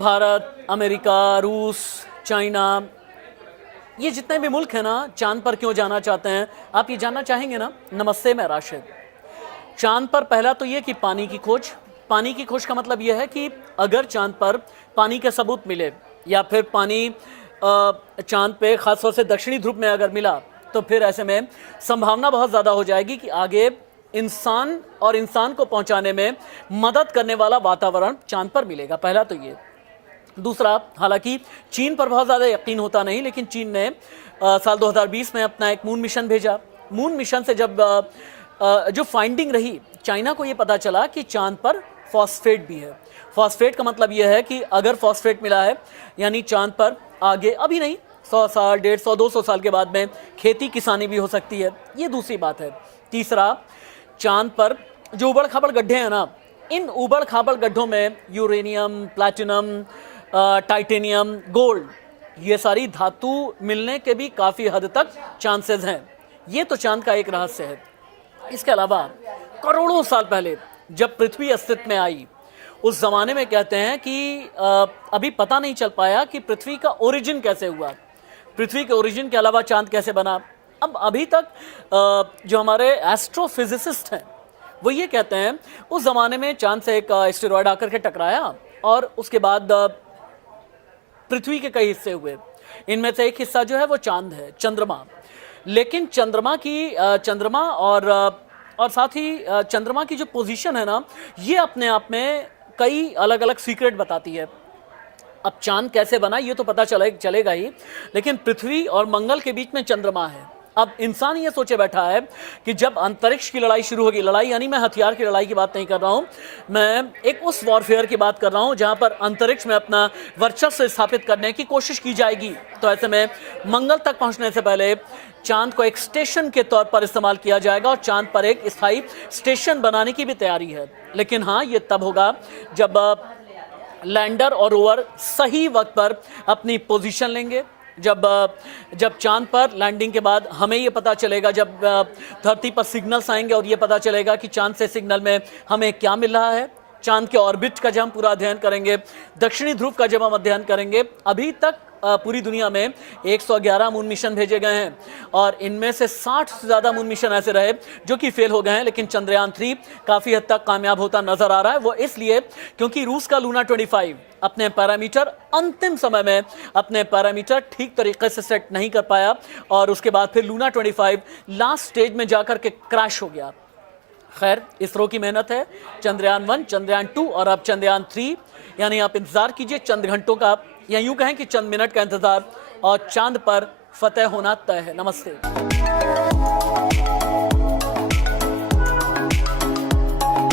Bharat, America, रूस, China, ये जितने भी मुल्क हैं ना, चांद पर क्यों जाना चाहते हैं? आप ये जानना चाहेंगे ना? नमस्ते, मैं राशिद। चांद पर पहला तो ये कि पानी की खोज। पानी की खोज का मतलब यह है कि अगर चांद पर पानी के सबूत मिले या फिर पानी चांद पे खासतौर से दक्षिणी ध्रुव में अगर मिला, तो फिर ऐसे में संभावना बहुत ज़्यादा हो जाएगी कि आगे इंसान को पहुंचाने में मदद करने वाला वातावरण चांद पर मिलेगा। पहला तो ये। दूसरा, हालांकि चीन पर बहुत ज़्यादा यकीन होता नहीं, लेकिन चीन ने साल 2020 में अपना एक मून मिशन भेजा। मून मिशन से जब जो फाइंडिंग रही, चाइना को ये पता चला कि चांद पर फॉस्फेट भी है। फॉस्फेट का मतलब यह है कि अगर फॉस्फेट मिला है, यानी चांद पर आगे अभी नहीं, 100 साल, 150, 200 साल के बाद में खेती किसानी भी हो सकती है। ये दूसरी बात है। तीसरा, चांद पर जो उबड़ खाबड़ गड्ढे हैं ना, इन उबड़ खाबड़ गड्ढों में यूरेनियम, प्लैटिनम, टाइटेनियम, गोल्ड, ये सारी धातु मिलने के भी काफ़ी हद तक चांसेस हैं। ये तो चांद का एक रहस्य है। इसके अलावा करोड़ों साल पहले जब पृथ्वी अस्तित्व में आई, उस ज़माने में कहते हैं कि अभी पता नहीं चल पाया कि पृथ्वी का ओरिजिन कैसे हुआ। पृथ्वी के ओरिजिन के अलावा चांद कैसे बना। अब अभी तक जो हमारे एस्ट्रोफिजिसिस्ट हैं वो ये कहते हैं उस ज़माने में चांद से एक एस्टेरॉयड आकर के टकराया और उसके बाद पृथ्वी के कई हिस्से हुए। इनमें से एक हिस्सा जो है वो चांद है, चंद्रमा। लेकिन चंद्रमा और साथ ही चंद्रमा की जो पोजीशन है ना, ये अपने आप में कई अलग अलग सीक्रेट बताती है। अब चांद कैसे बना ये तो पता चलेगा ही, लेकिन पृथ्वी और मंगल के बीच में चंद्रमा है। अब इंसान ये सोचे बैठा है कि जब अंतरिक्ष की लड़ाई शुरू होगी, लड़ाई यानी मैं हथियार की लड़ाई की बात नहीं कर रहा हूँ, मैं एक उस वॉरफेयर की बात कर रहा हूँ जहाँ पर अंतरिक्ष में अपना वर्चस्व स्थापित करने की कोशिश की जाएगी। तो ऐसे में मंगल तक पहुँचने से पहले चांद को एक स्टेशन के तौर पर इस्तेमाल किया जाएगा और चांद पर एक स्थायी स्टेशन बनाने की भी तैयारी है। लेकिन हाँ, ये तब होगा जब लैंडर और रोवर सही वक्त पर अपनी पोजीशन लेंगे। जब चांद पर लैंडिंग के बाद हमें ये पता चलेगा, जब धरती पर सिग्नल्स आएंगे और ये पता चलेगा कि चांद से सिग्नल में हमें क्या मिल रहा है। चांद के ऑर्बिट का जब हम पूरा अध्ययन करेंगे, दक्षिणी ध्रुव का जब हम अध्ययन करेंगे। अभी तक पूरी दुनिया में 111 मून मिशन भेजे गए हैं और इनमें से 60 से ज़्यादा मून मिशन ऐसे रहे जो कि फेल हो गए हैं। लेकिन चंद्रयान 3 काफ़ी हद तक कामयाब होता नजर आ रहा है। वो इसलिए क्योंकि रूस का लूना 25 अपने पैरामीटर अंतिम समय में अपने पैरामीटर ठीक तरीके से सेट नहीं कर पाया और उसके बाद फिर लूना 25 लास्ट स्टेज में जाकर के क्रैश हो गया। खैर, इसरो की मेहनत है। चंद्रयान 1, चंद्रयान 2 और अब चंद्रयान 3, यानी आप इंतजार कीजिए चंद घंटों का, या यूं कहें कि चंद मिनट का इंतजार, और चांद पर फतेह होना तय है। नमस्ते।